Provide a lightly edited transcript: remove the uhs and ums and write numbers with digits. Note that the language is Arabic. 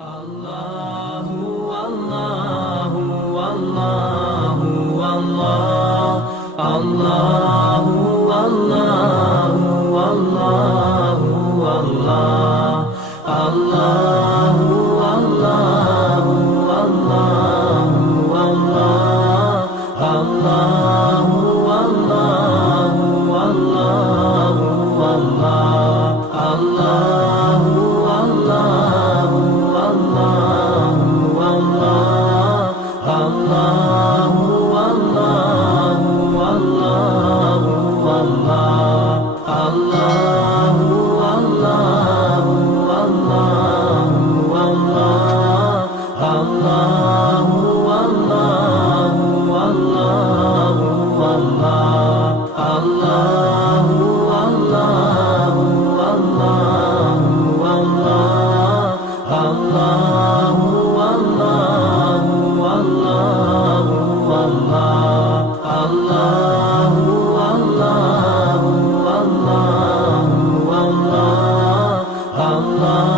الله والله والله والله الله والله والله والله الله والله والله والله الله والله والله والله الله والله والله والله الله والله والله والله الله والله والله والله الله والله والله والله الله والله والله والله الله والله والله والله الله والله والله والله الله